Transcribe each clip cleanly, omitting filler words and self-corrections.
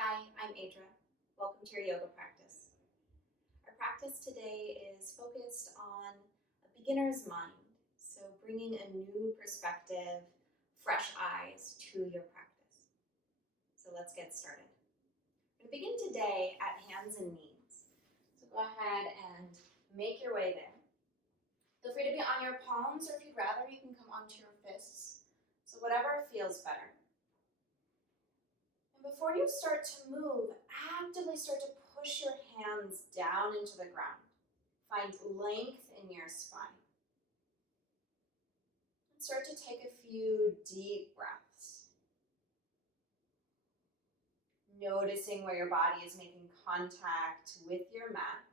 Hi, I'm Adra. Welcome to your yoga practice. Our practice today is focused on a beginner's mind, so bringing a new perspective, fresh eyes to your practice. So let's get started. We're going to begin today at hands and knees. So go ahead and make your way there. Feel free to be on your palms, or if you'd rather, you can come onto your fists. So whatever feels better. And before you start to move, actively start to push your hands down into the ground. Find length in your spine. And start to take a few deep breaths. Noticing where your body is making contact with your mat.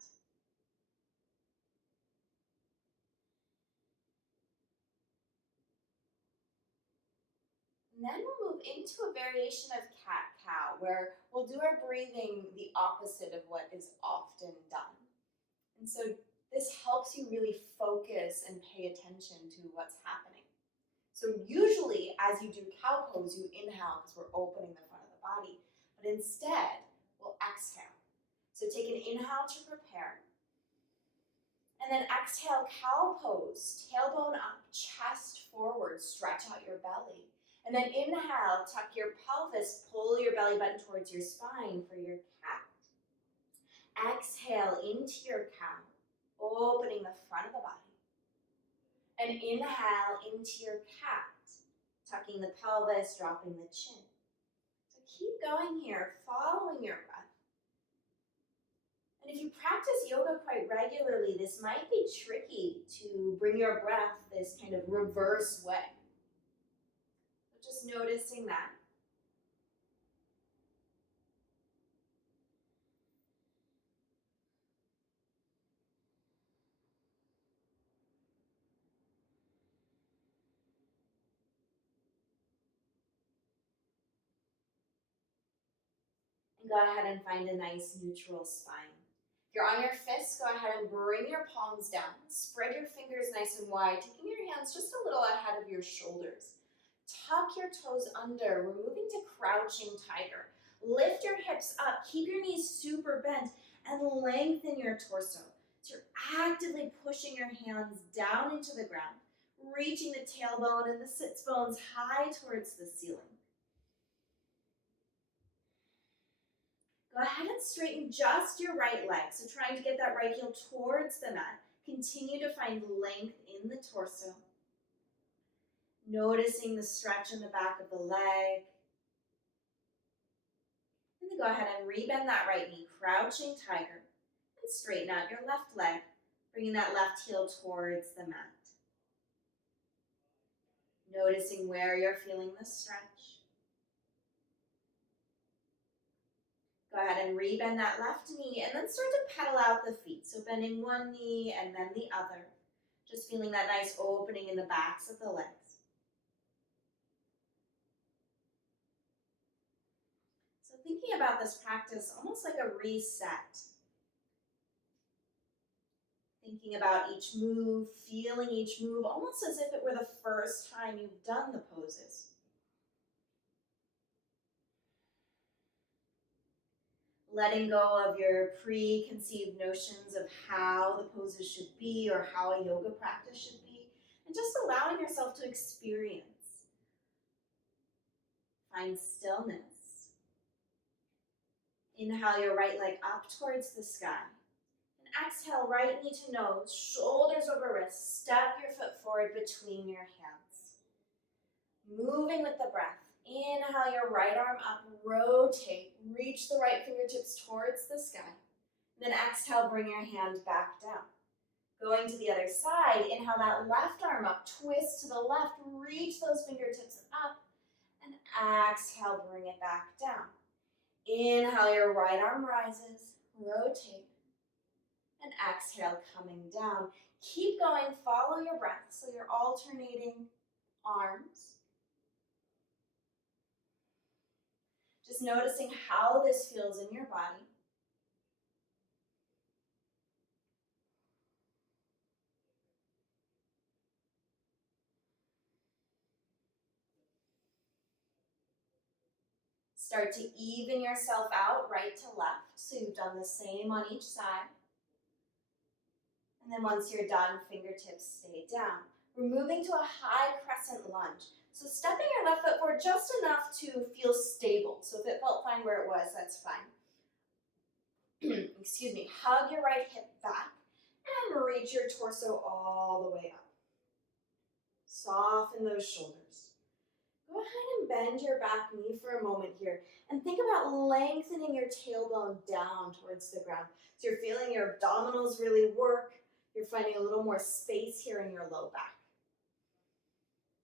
And then we'll move into a variation of cat-cow, where we'll do our breathing the opposite of what is often done. And so this helps you really focus and pay attention to what's happening. So usually, as you do cow pose, you inhale because we're opening the front of the body. But instead, we'll exhale. So take an inhale to prepare. And then exhale, cow pose, tailbone up, chest forward, stretch out your belly. And then inhale, tuck your pelvis, pull your belly button towards your spine for your cat. Exhale into your cow, opening the front of the body. And inhale into your cat, tucking the pelvis, dropping the chin. So keep going here, following your breath. And if you practice yoga quite regularly, this might be tricky to bring your breath this kind of reverse way. So just noticing that. And go ahead and find a nice neutral spine. If you're on your fists, go ahead and bring your palms down. Spread your fingers nice and wide, taking your hands just a little ahead of your shoulders. Tuck your toes under. We're moving to crouching tiger. Lift your hips up. Keep your knees super bent and lengthen your torso. So you're actively pushing your hands down into the ground, reaching the tailbone and the sits bones high towards the ceiling. Go ahead and straighten just your right leg. So trying to get that right heel towards the mat. Continue to find length in the torso. Noticing the stretch in the back of the leg. And then go ahead and rebend that right knee, crouching tiger. And straighten out your left leg, bringing that left heel towards the mat. Noticing where you're feeling the stretch. Go ahead and rebend that left knee and then start to pedal out the feet. So bending one knee and then the other. Just feeling that nice opening in the backs of the legs. So thinking about this practice almost like a reset. Thinking about each move, feeling each move, almost as if it were the first time you've done the poses. Letting go of your preconceived notions of how the poses should be or how a yoga practice should be, and just allowing yourself to experience. Find stillness. Inhale your right leg up towards the sky. And exhale, right knee to nose, shoulders over wrists. Step your foot forward between your hands. Moving with the breath. Inhale your right arm up, rotate, reach the right fingertips towards the sky. Then exhale, bring your hand back down. Going to the other side, inhale that left arm up, twist to the left, reach those fingertips up, and exhale, bring it back down. Inhale, your right arm rises, rotate, and exhale, coming down. Keep going, follow your breath, so you're alternating arms. Just noticing how this feels in your body. Start to even yourself out right to left. So you've done the same on each side. And then once you're done, fingertips stay down. We're moving to a high crescent lunge. So stepping your left foot forward just enough to feel stable. So if it felt fine where it was, that's fine. Excuse me. Hug your right hip back and reach your torso all the way up. Soften those shoulders. Go ahead and bend your back knee for a moment here and think about lengthening your tailbone down towards the ground. So you're feeling your abdominals really work. You're finding a little more space here in your low back.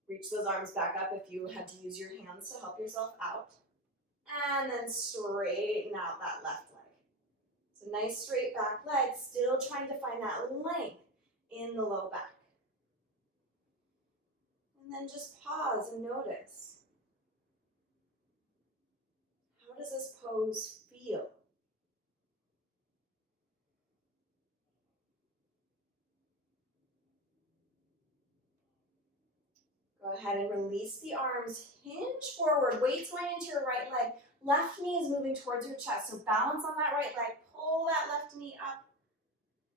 Reach those arms back up if you had to use your hands to help yourself out. And then straighten out that left leg. So nice straight back leg, still trying to find that length in the low back. And then just pause and notice. How does this pose feel? Go ahead and release the arms, hinge forward, weight's going into your right leg. Left knee is moving towards your chest, so balance on that right leg, pull that left knee up.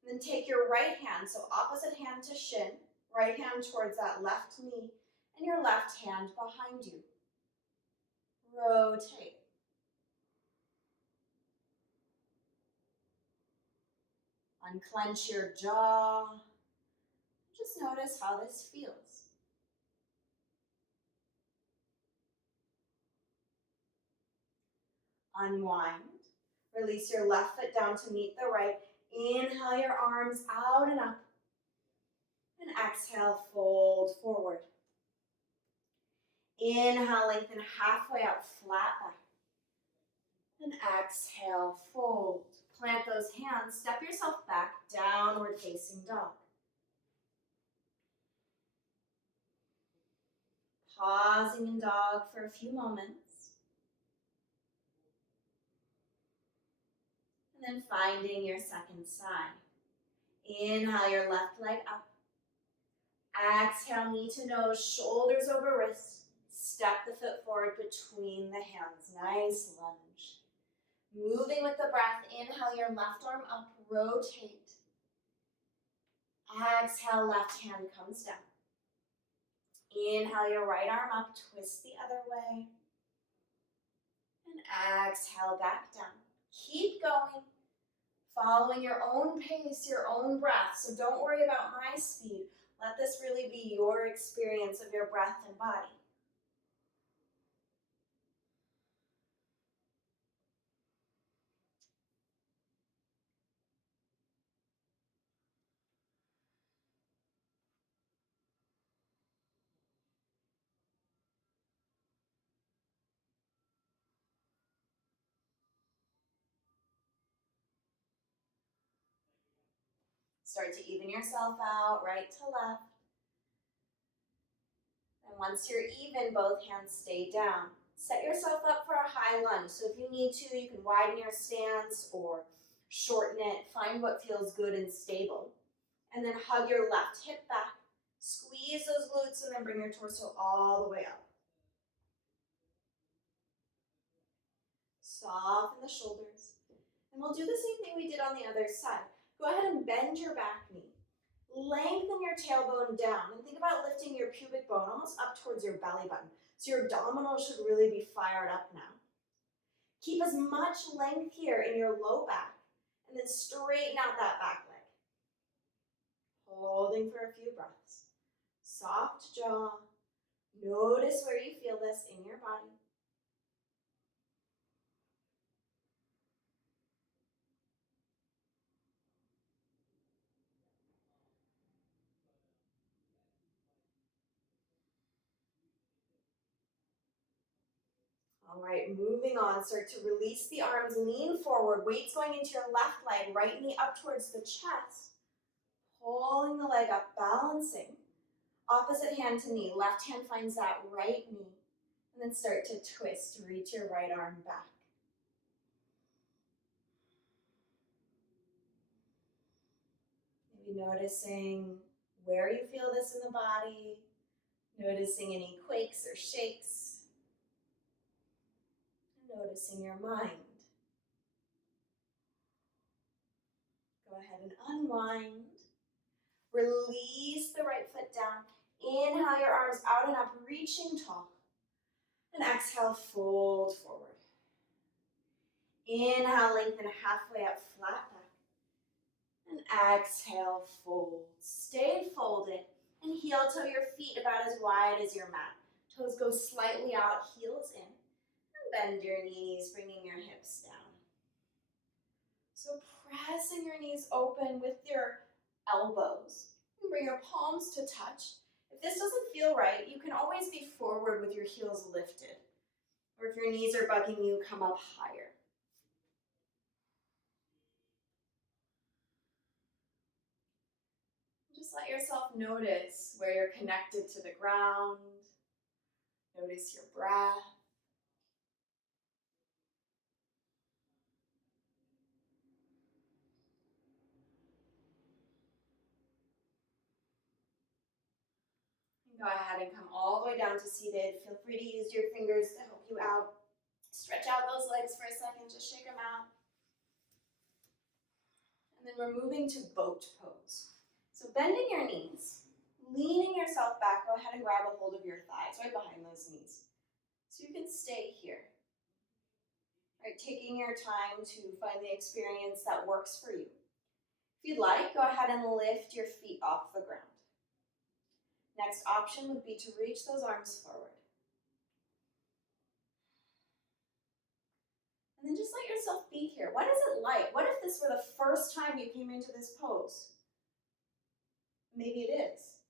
And then take your right hand, so opposite hand to shin, right hand towards that left knee, and your left hand behind you. Rotate. Unclench your jaw. Just notice how this feels. Unwind. Release your left foot down to meet the right. Inhale your arms out and up. And exhale, fold forward. Inhale, lengthen halfway out, flat back. And exhale, fold. Plant those hands, step yourself back, downward facing dog. Pausing in dog for a few moments. And then finding your second side. Inhale your left leg up. Exhale, knee to nose, shoulders over wrists. Step the foot forward between the hands. Nice lunge. Moving with the breath, inhale your left arm up, rotate. Exhale, left hand comes down. Inhale your right arm up, twist the other way. And exhale, back down. Keep going, following your own pace, your own breath. So don't worry about my speed. Let this really be your experience of your breath and body. Start to even yourself out, right to left. And once you're even, both hands stay down. Set yourself up for a high lunge. So if you need to, you can widen your stance or shorten it. Find what feels good and stable. And then hug your left hip back. Squeeze those glutes and then bring your torso all the way up. Soften the shoulders. And we'll do the same thing we did on the other side. Go ahead and bend your back knee. Lengthen your tailbone down and think about lifting your pubic bone almost up towards your belly button. So your abdominals should really be fired up now. Keep as much length here in your low back and then straighten out that back leg. Holding for a few breaths. Soft jaw. Notice where you feel this in your body. All right, moving on. Start to release the arms, lean forward. Weight's going into your left leg, right knee up towards the chest. Pulling the leg up, balancing. Opposite hand to knee. Left hand finds that right knee. And then start to twist. Reach your right arm back. Maybe noticing where you feel this in the body. Noticing any quakes or shakes. Noticing. noticing your mind. Go ahead and unwind. Release the right foot down. Inhale your arms out and up, reaching tall. And exhale, fold forward. Inhale, lengthen halfway up, flat back. And exhale, fold. Stay folded and heel toe your feet about as wide as your mat. Toes go slightly out, heels in. And bend your knees, bringing your hips down. So pressing your knees open with your elbows. And bring your palms to touch. If this doesn't feel right, you can always be forward with your heels lifted. Or if your knees are bugging you, come up higher. Just let yourself notice where you're connected to the ground. Notice your breath. Go ahead and come all the way down to seated. Feel free to use your fingers to help you out. Stretch out those legs for a second, just shake them out. And then we're moving to boat pose. So bending your knees, leaning yourself back, go ahead and grab a hold of your thighs right behind those knees. So you can stay here. Right, taking your time to find the experience that works for you. If you'd like, go ahead and lift your feet off the ground. Next option would be to reach those arms forward. And then just let yourself be here. What is it like? What if this were the first time you came into this pose? Maybe it is.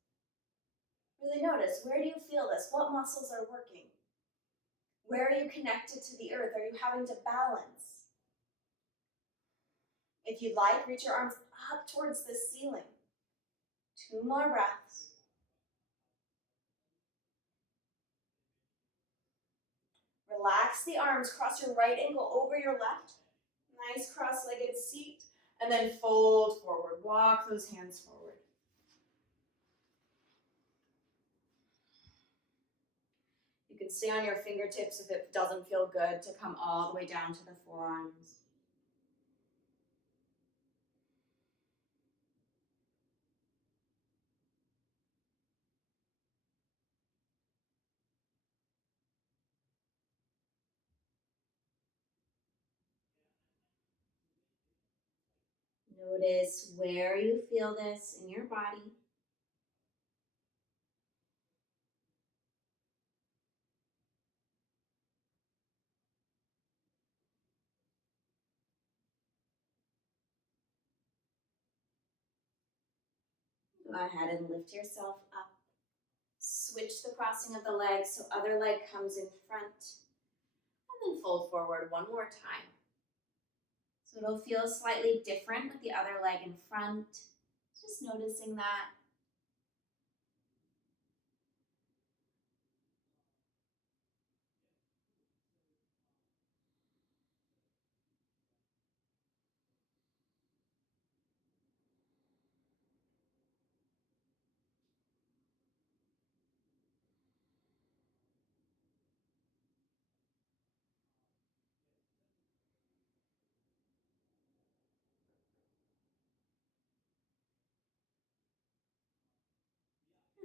Really notice, where do you feel this? What muscles are working? Where are you connected to the earth? Are you having to balance? If you'd like, reach your arms up towards the ceiling. 2 more breaths. Relax the arms, cross your right ankle over your left. Nice cross-legged seat. And then fold forward. Walk those hands forward. You can stay on your fingertips if it doesn't feel good to come all the way down to the forearms. Notice where you feel this in your body. Go ahead and lift yourself up. Switch the crossing of the legs so other leg comes in front. And then fold forward one more time. So it'll feel slightly different with the other leg in front. Just noticing that.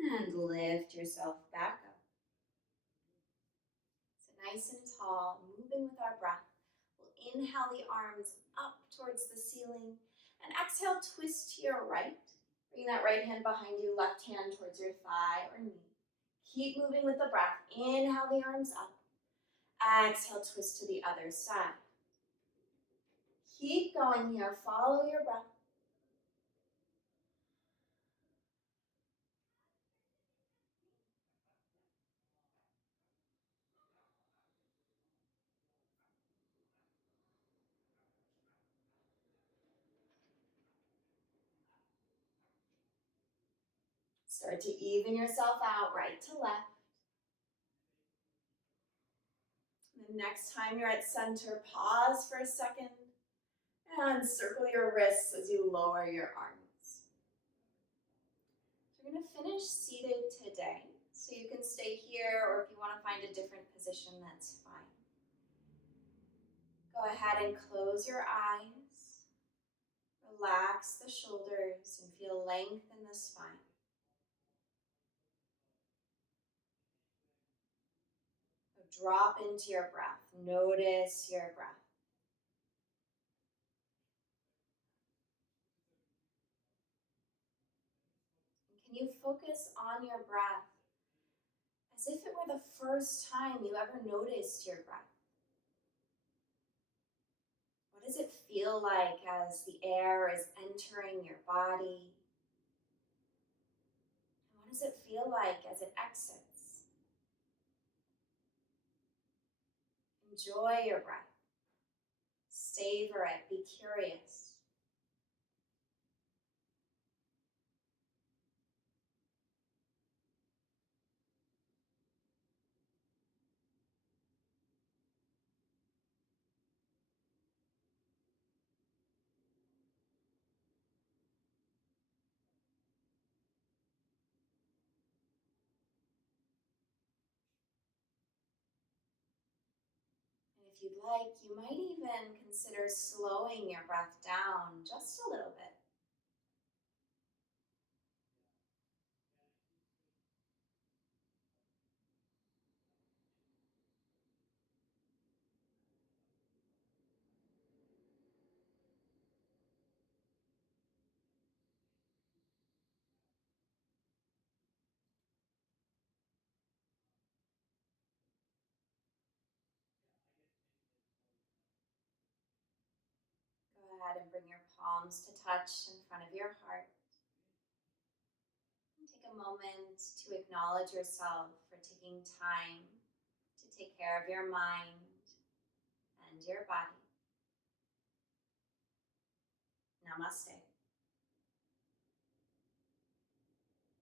And lift yourself back up. So nice and tall, moving with our breath. We'll inhale the arms up towards the ceiling. And exhale, twist to your right. Bring that right hand behind you, left hand towards your thigh or knee. Keep moving with the breath. Inhale the arms up. Exhale, twist to the other side. Keep going here. Follow your breath. Start to even yourself out right to left. And next time you're at center, pause for a second and circle your wrists as you lower your arms. So we're going to finish seated today. So you can stay here, or if you want to find a different position, that's fine. Go ahead and close your eyes. Relax the shoulders and feel length in the spine. Drop into your breath. Notice your breath. Can you focus on your breath as if it were the first time you ever noticed your breath? What does it feel like as the air is entering your body? And what does it feel like as it exits? Enjoy your breath. Savor it. Be curious. And if you'd like, you might even consider slowing your breath down just a little bit. Go ahead and bring your palms to touch in front of your heart. And take a moment to acknowledge yourself for taking time to take care of your mind and your body. Namaste.